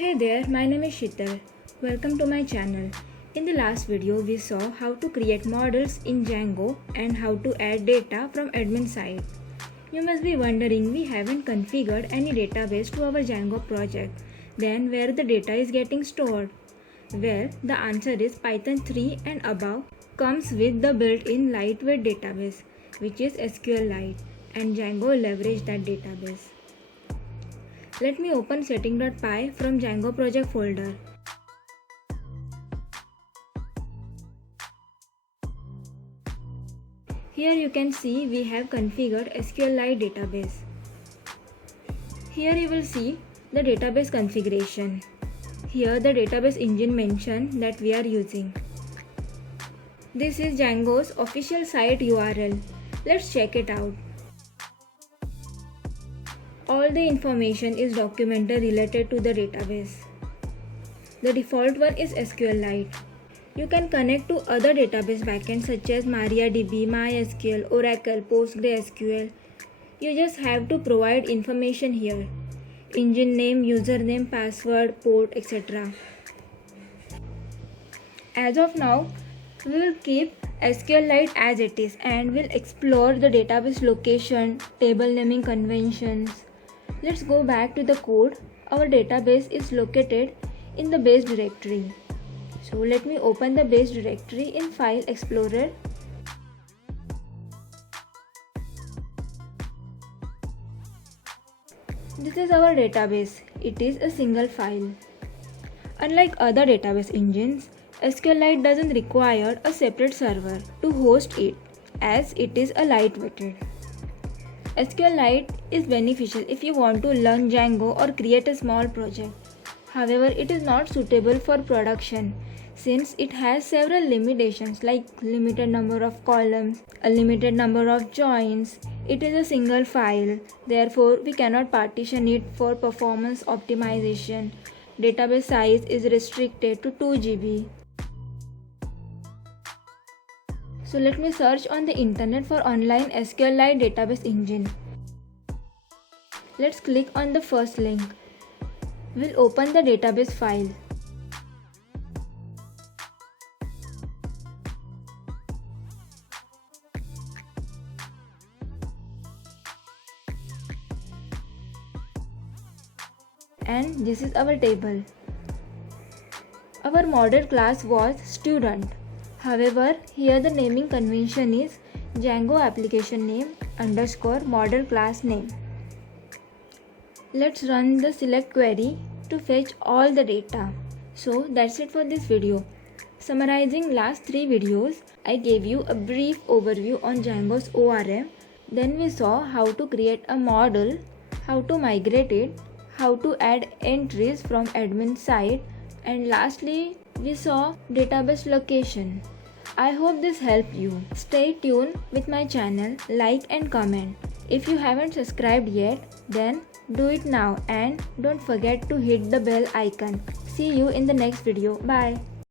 Hey there, my name is Shital. Welcome to my channel. In the last video, we saw how to create models in Django and how to add data from admin side. You must be wondering we haven't configured any database to our Django project. Then where the data is getting stored? Well, the answer is Python 3 and above comes with the built-in lightweight database, which is SQLite, and Django leverage that database. Let me open setting.py from Django project folder. Here you can see we have configured SQLite database. Here you will see the database configuration. Here the database engine mentioned that we are using. This is Django's official site URL. Let's check it out. All the information is documented related to the database. The default one is SQLite. You can connect to other database backends such as MariaDB, MySQL, Oracle, PostgreSQL. You just have to provide information here. Engine name, username, password, port, etc. As of now, we will keep SQLite as it is and will explore the database location, table naming conventions. Let's go back to the code. Our database is located in the base directory. So let me open the base directory in File Explorer. This is our database. It is a single file. Unlike other database engines, SQLite doesn't require a separate server to host it, as it is a lightweighted. SQLite is beneficial if you want to learn Django or create a small project. However, it is not suitable for production since it has several limitations like limited number of columns, a limited number of joins. It is a single file, therefore we cannot partition it for performance optimization. Database size is restricted to 2 GB. So let me search on the internet for online SQLite database engine. Let's click on the first link. We'll open the database file. And this is our table. Our model class was student. However, here the naming convention is Django application name _ model class name. Let's run the select query to fetch all the data. So that's it for this video. Summarizing last 3 videos, I gave you a brief overview on Django's ORM. Then we saw how to create a model, how to migrate it, how to add entries from admin side, and lastly we saw database location. I hope this helped you. Stay tuned with my channel, like and comment. If you haven't subscribed yet, then do it now and don't forget to hit the bell icon. See you in the next video. Bye.